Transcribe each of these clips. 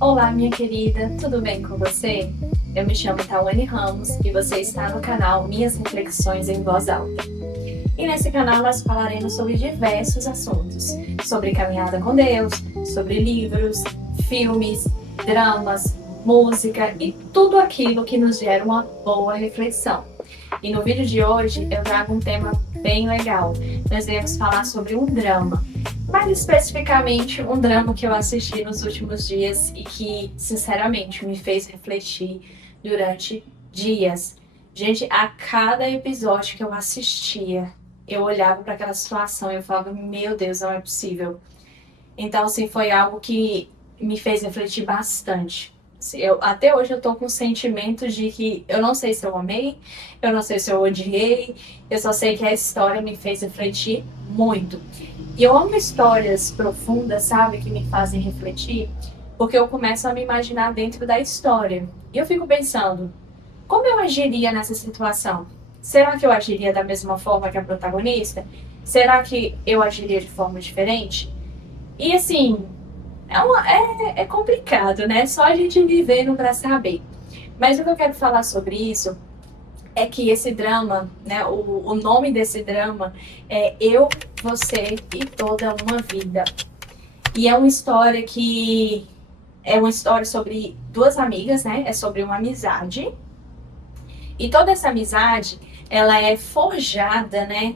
Olá, minha querida, tudo bem com você? Eu me chamo Tawane Ramos e você está no canal Minhas Reflexões em Voz Alta. E nesse canal nós falaremos sobre diversos assuntos, sobre caminhada com Deus, sobre livros, filmes, dramas, música e tudo aquilo que nos gera uma boa reflexão. E no vídeo de hoje eu trago um tema bem legal. Nós iremos falar sobre um drama. Mais especificamente, um drama que eu assisti nos últimos dias e que, sinceramente, me fez refletir durante dias. Gente, a cada episódio que eu assistia, eu olhava para aquela situação e eu falava, meu Deus, não é possível. Então, assim, foi algo que me fez refletir bastante. Até hoje eu tô com sentimentos de que eu não sei se eu amei, eu não sei se eu odiei, eu só sei que a história me fez refletir muito. E eu amo histórias profundas, sabe, que me fazem refletir, porque eu começo a me imaginar dentro da história. E eu fico pensando, como eu agiria nessa situação? Será que eu agiria da mesma forma que a protagonista? Será que eu agiria de forma diferente? E assim, é complicado, né? Só a gente vivendo para saber. Mas o que eu quero falar sobre isso é que esse drama, né, o nome desse drama é Eu, Você e Toda uma Vida. E é uma história sobre duas amigas, né? É sobre uma amizade. E toda essa amizade, ela é forjada, né?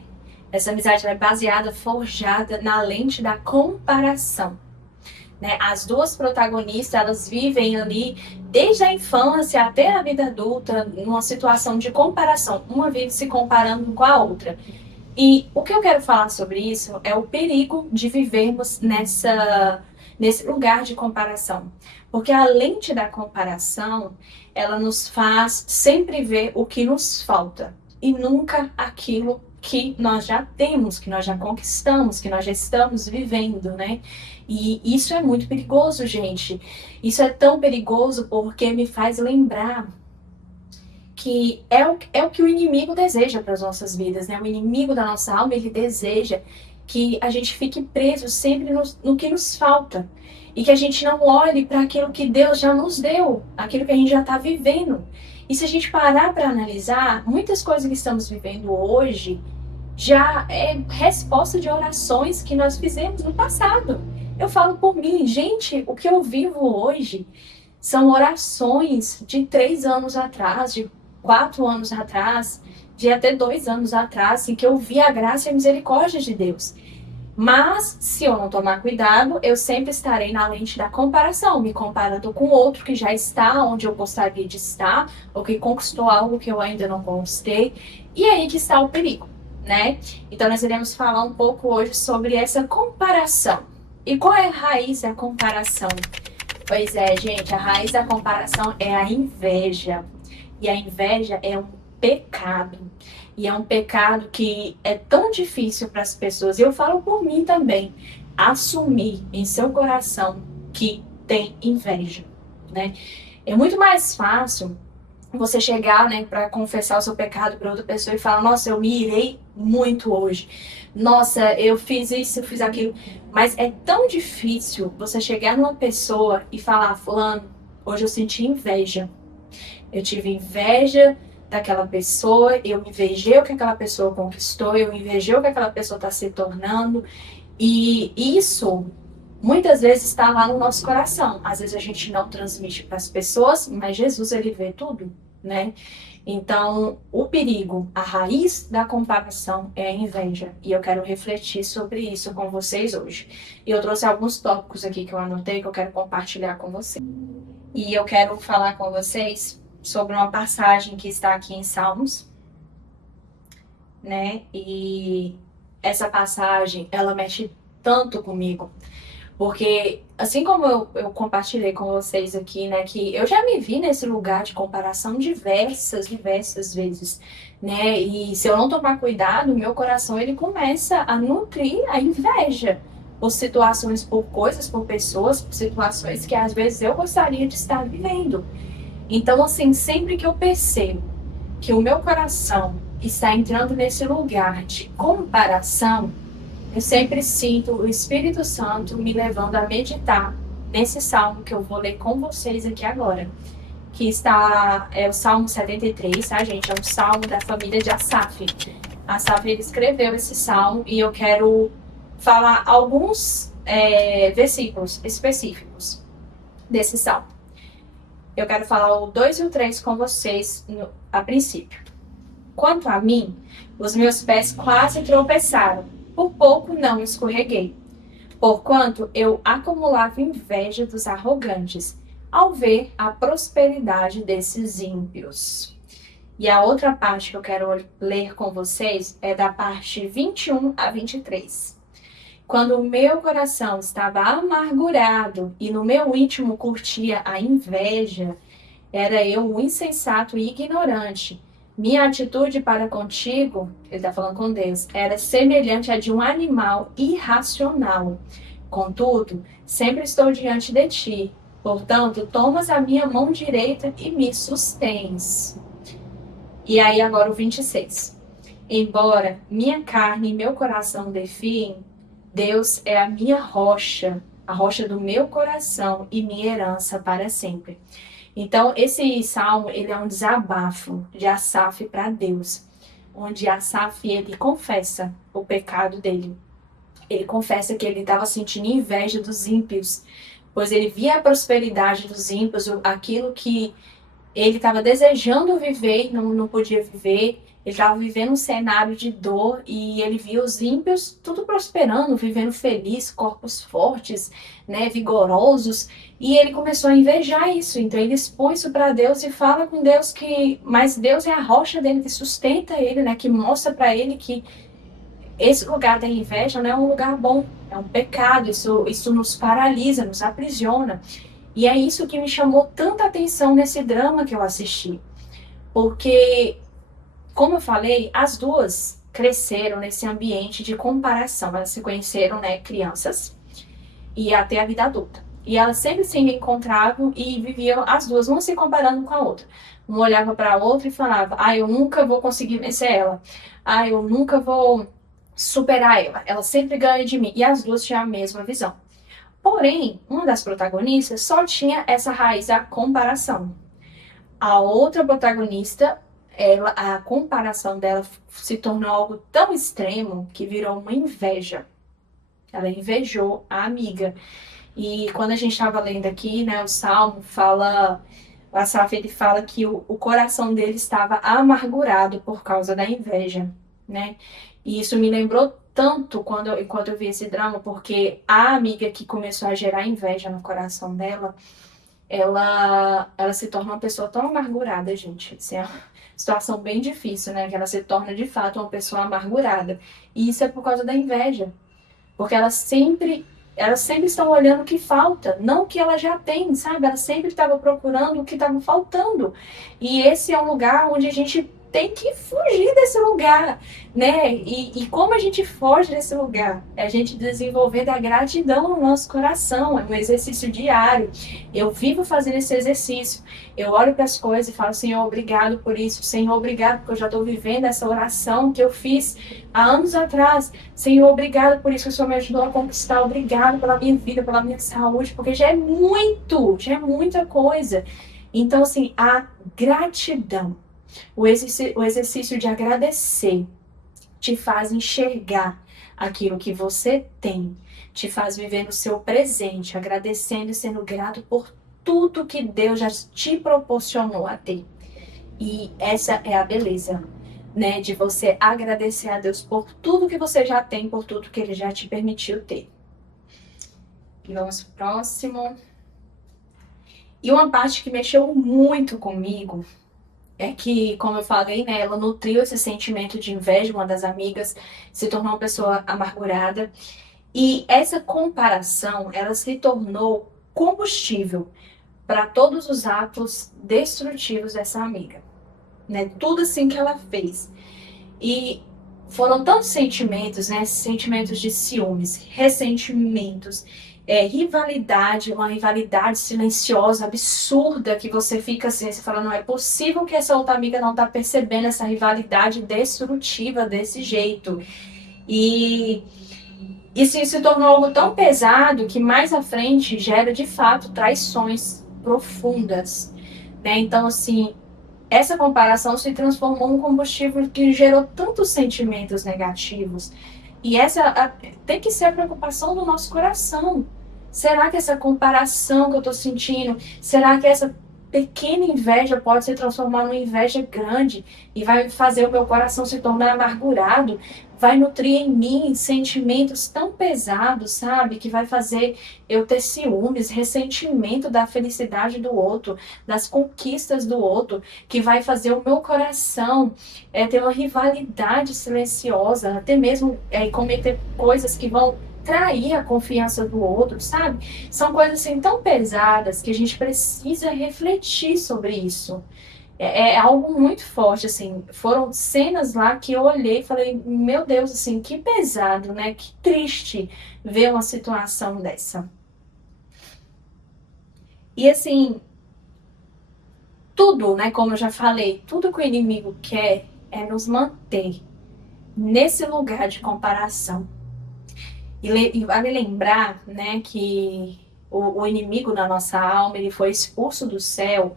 Essa amizade ela é baseada, forjada na lente da comparação. Né? As duas protagonistas, elas vivem ali desde a infância até a vida adulta, numa situação de comparação. Uma vive se comparando com a outra. E o que eu quero falar sobre isso é o perigo de vivermos nesse lugar de comparação. Porque a lente da comparação, ela nos faz sempre ver o que nos falta e nunca aquilo que nós já temos, que nós já conquistamos, que nós já estamos vivendo, né? E isso é muito perigoso, gente. Isso é tão perigoso porque me faz lembrar que é o que o inimigo deseja para as nossas vidas, né? O inimigo da nossa alma, ele deseja que a gente fique preso sempre no que nos falta. E que a gente não olhe para aquilo que Deus já nos deu, aquilo que a gente já está vivendo. E se a gente parar para analisar, muitas coisas que estamos vivendo hoje já é resposta de orações que nós fizemos no passado. Eu falo por mim, gente, o que eu vivo hoje são orações de 3 anos atrás, de 4 anos atrás, de até 2 anos atrás, em que eu vi a graça e a misericórdia de Deus. Mas, se eu não tomar cuidado, eu sempre estarei na lente da comparação, me comparando com outro que já está onde eu gostaria de estar, ou que conquistou algo que eu ainda não conquistei. E é aí que está o perigo, né? Então, nós iremos falar um pouco hoje sobre essa comparação. E qual é a raiz da comparação? Pois é, gente, a raiz da comparação é a inveja. E a inveja é um pecado. E é um pecado que é tão difícil para as pessoas, e eu falo por mim também, assumir em seu coração que tem inveja, né? É muito mais fácil você chegar, né, para confessar o seu pecado para outra pessoa e falar, nossa, eu me irei muito hoje. Nossa, eu fiz isso, eu fiz aquilo. Mas é tão difícil você chegar numa pessoa e falar, fulano, hoje eu senti inveja. Eu tive inveja daquela pessoa, eu invejei o que aquela pessoa conquistou, eu invejei o que aquela pessoa está se tornando. E isso muitas vezes está lá no nosso coração. Às vezes a gente não transmite para as pessoas, mas Jesus, ele vê tudo, né? Então, o perigo, a raiz da comparação é a inveja. E eu quero refletir sobre isso com vocês hoje. E eu trouxe alguns tópicos aqui que eu anotei que eu quero compartilhar com vocês. E eu quero falar com vocês sobre uma passagem que está aqui em Salmos, né? E essa passagem, ela mexe tanto comigo. Porque, assim como eu compartilhei com vocês aqui, né, que eu já me vi nesse lugar de comparação diversas vezes, né, e se eu não tomar cuidado, meu coração, ele começa a nutrir a inveja por situações, por coisas, por pessoas, por situações que às vezes eu gostaria de estar vivendo. Então, assim, sempre que eu percebo que o meu coração está entrando nesse lugar de comparação, eu sempre sinto o Espírito Santo me levando a meditar nesse salmo que eu vou ler com vocês aqui agora, que está, é o Salmo 73, tá, gente? É um salmo da família de Asaf. Asaf, ele escreveu esse salmo e eu quero falar alguns versículos específicos desse salmo. Eu quero falar o 2 e o 3 com vocês a princípio. Quanto a mim, os meus pés quase tropeçaram, por pouco não escorreguei, porquanto eu acumulava inveja dos arrogantes, ao ver a prosperidade desses ímpios. E a outra parte que eu quero ler com vocês é da parte 21 a 23. Quando o meu coração estava amargurado e no meu íntimo curtia a inveja, era eu um insensato e ignorante. Minha atitude para contigo, ele está falando com Deus, era semelhante à de um animal irracional. Contudo, sempre estou diante de ti. Portanto, tomas a minha mão direita e me sustens. E aí agora o 26. Embora minha carne e meu coração defiem, Deus é a minha rocha, a rocha do meu coração e minha herança para sempre. Então, esse salmo, ele é um desabafo de Asaf para Deus, onde Asaf, ele confessa o pecado dele. Ele confessa que ele estava sentindo inveja dos ímpios, pois ele via a prosperidade dos ímpios, aquilo que ele estava desejando viver e não podia viver. Ele estava vivendo um cenário de dor e ele via os ímpios tudo prosperando, vivendo feliz, corpos fortes, né, vigorosos. E ele começou a invejar isso. Então ele expõe isso para Deus e fala com Deus que... Mas Deus é a rocha dele que sustenta ele, né, que mostra para ele que esse lugar da inveja não é um lugar bom, é um pecado. Isso nos paralisa, nos aprisiona. E é isso que me chamou tanta atenção nesse drama que eu assisti. Porque... Como eu falei, as duas cresceram nesse ambiente de comparação. Elas se conheceram, né, crianças, e até a vida adulta. E elas sempre se encontravam e viviam as duas, uma se comparando com a outra. Uma olhava para a outra e falava, eu nunca vou conseguir vencer ela. Eu nunca vou superar ela. Ela sempre ganha de mim. E as duas tinham a mesma visão. Porém, uma das protagonistas só tinha essa raiz da comparação. A outra protagonista... a comparação dela se tornou algo tão extremo que virou uma inveja. Ela invejou a amiga. E quando a gente estava lendo aqui, né, o Salmo fala, o Asaf, ele fala que o coração dele estava amargurado por causa da inveja, né? E isso me lembrou tanto enquanto eu vi esse drama, porque a amiga que começou a gerar inveja no coração dela, ela se torna uma pessoa tão amargurada, gente. Assim, é uma situação bem difícil, né? Que ela se torna, de fato, uma pessoa amargurada. E isso é por causa da inveja. Porque elas sempre estão olhando o que falta, não o que ela já tem, sabe? Ela sempre estava procurando o que estava faltando. E esse é um lugar onde a gente tem que fugir desse lugar, né? E como a gente foge desse lugar? É a gente desenvolver a gratidão no nosso coração, é um exercício diário. Eu vivo fazendo esse exercício. Eu olho para as coisas e falo, Senhor, obrigado por isso. Senhor, obrigado porque eu já estou vivendo essa oração que eu fiz há anos atrás. Senhor, obrigado por isso que o Senhor me ajudou a conquistar. Obrigado pela minha vida, pela minha saúde, porque já é muita coisa. Então, assim, a gratidão, o exercício de agradecer te faz enxergar aquilo que você tem, te faz viver no seu presente, agradecendo e sendo grato por tudo que Deus já te proporcionou a ter. E essa é a beleza, né, de você agradecer a Deus por tudo que você já tem, por tudo que Ele já te permitiu ter. E vamos pro próximo. E uma parte que mexeu muito comigo é que, como eu falei, né, ela nutriu esse sentimento de inveja, uma das amigas se tornou uma pessoa amargurada. E essa comparação, ela se tornou combustível para todos os atos destrutivos dessa amiga, né? Tudo assim que ela fez. E foram tantos sentimentos, né? Sentimentos de ciúmes, ressentimentos, rivalidade, uma rivalidade silenciosa, absurda, que você fica assim, você fala, não é possível que essa outra amiga não está percebendo essa rivalidade destrutiva desse jeito. E Isso se tornou algo tão pesado que mais à frente gera, de fato, traições profundas, né? Então, assim, essa comparação se transformou num combustível que gerou tantos sentimentos negativos. E tem que ser a preocupação do nosso coração. Será que essa comparação que eu estou sentindo, será que essa pequena inveja pode se transformar numa inveja grande e vai fazer o meu coração se tornar amargurado? Vai nutrir em mim sentimentos tão pesados, sabe? Que vai fazer eu ter ciúmes, ressentimento da felicidade do outro, das conquistas do outro, que vai fazer o meu coração ter uma rivalidade silenciosa, até mesmo cometer coisas que vão trair a confiança do outro, sabe? São coisas assim tão pesadas que a gente precisa refletir sobre isso. É algo muito forte, assim. Foram cenas lá que eu olhei e falei, meu Deus, assim, que pesado, né? Que triste ver uma situação dessa. E assim, tudo, né? Como eu já falei, tudo que o inimigo quer é nos manter nesse lugar de comparação. E vale lembrar, né, que o inimigo da nossa alma, ele foi expulso do céu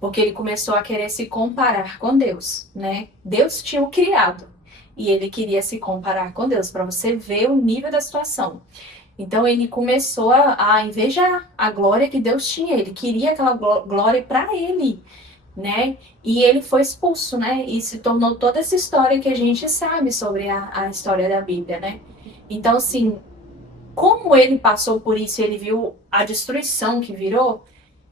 porque ele começou a querer se comparar com Deus, né? Deus tinha o criado e ele queria se comparar com Deus, para você ver o nível da situação. Então ele começou a invejar a glória que Deus tinha, ele queria aquela glória para ele, né? E ele foi expulso, né? E se tornou toda essa história que a gente sabe sobre a história da Bíblia, né? Então, assim, como ele passou por isso e ele viu a destruição que virou,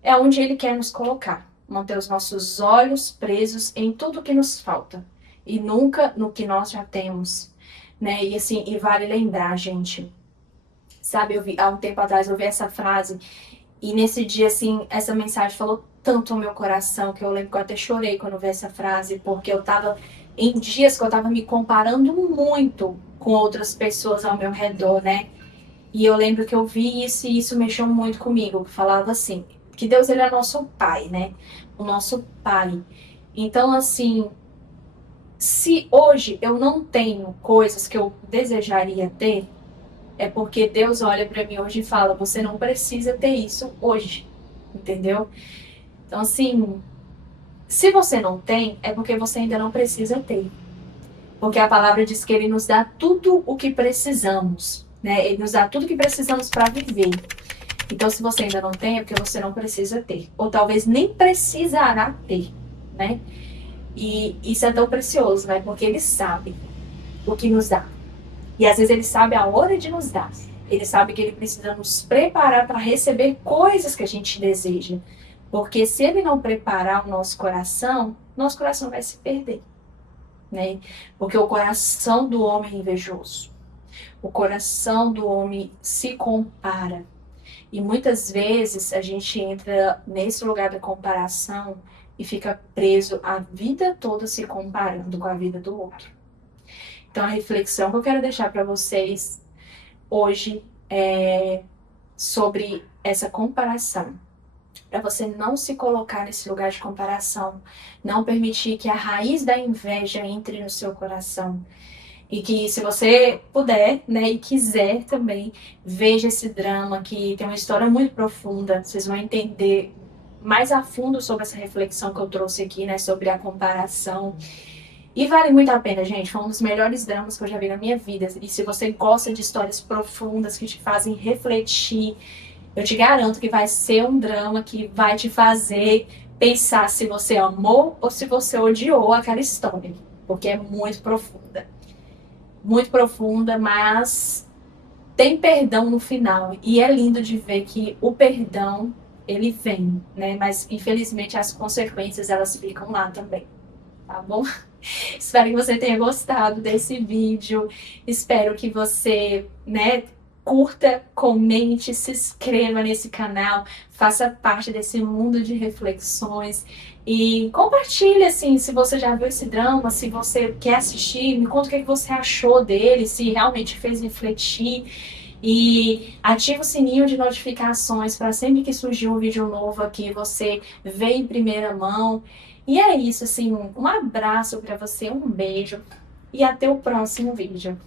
é onde ele quer nos colocar. Manter os nossos olhos presos em tudo que nos falta e nunca no que nós já temos, né? E assim, e vale lembrar, gente, sabe, há um tempo atrás eu vi essa frase e nesse dia, assim, essa mensagem falou tanto ao meu coração que eu lembro que eu até chorei quando eu vi essa frase, porque eu tava em dias que eu tava me comparando muito com outras pessoas ao meu redor, né? E eu lembro que eu vi isso e isso mexeu muito comigo, que falava assim, que Deus ele é nosso pai, né? O nosso pai. Então, assim, se hoje eu não tenho coisas que eu desejaria ter, é porque Deus olha para mim hoje e fala, você não precisa ter isso hoje, entendeu? Então, assim, se você não tem, é porque você ainda não precisa ter. Porque a palavra diz que ele nos dá tudo o que precisamos, né? Ele nos dá tudo o que precisamos para viver. Então, se você ainda não tem, é porque você não precisa ter. Ou talvez nem precisará ter, né? E isso é tão precioso, né? Porque ele sabe o que nos dá. E às vezes ele sabe a hora de nos dar. Ele sabe que ele precisa nos preparar para receber coisas que a gente deseja. Porque se ele não preparar o nosso coração vai se perder, né? Porque o coração do homem é invejoso. O coração do homem se compara. E muitas vezes a gente entra nesse lugar da comparação e fica preso a vida toda se comparando com a vida do outro. Então a reflexão que eu quero deixar para vocês hoje é sobre essa comparação. Para você não se colocar nesse lugar de comparação, não permitir que a raiz da inveja entre no seu coração. E que se você puder, né, e quiser também, veja esse drama que tem uma história muito profunda. Vocês vão entender mais a fundo sobre essa reflexão que eu trouxe aqui, né, sobre a comparação. E vale muito a pena, gente. Foi um dos melhores dramas que eu já vi na minha vida. E se você gosta de histórias profundas que te fazem refletir, eu te garanto que vai ser um drama que vai te fazer pensar se você amou ou se você odiou aquela história. Porque é muito profunda. Muito profunda, mas tem perdão no final. E é lindo de ver que o perdão, ele vem, né? Mas, infelizmente, as consequências, elas ficam lá também, tá bom? Espero que você tenha gostado desse vídeo. Espero que você, né, curta, comente, se inscreva nesse canal, faça parte desse mundo de reflexões e compartilhe, assim, se você já viu esse drama, se você quer assistir, me conta o que você achou dele, se realmente fez refletir. E ativa o sininho de notificações para sempre que surgir um vídeo novo aqui, você vê em primeira mão. E é isso, assim, um abraço para você, um beijo e até o próximo vídeo.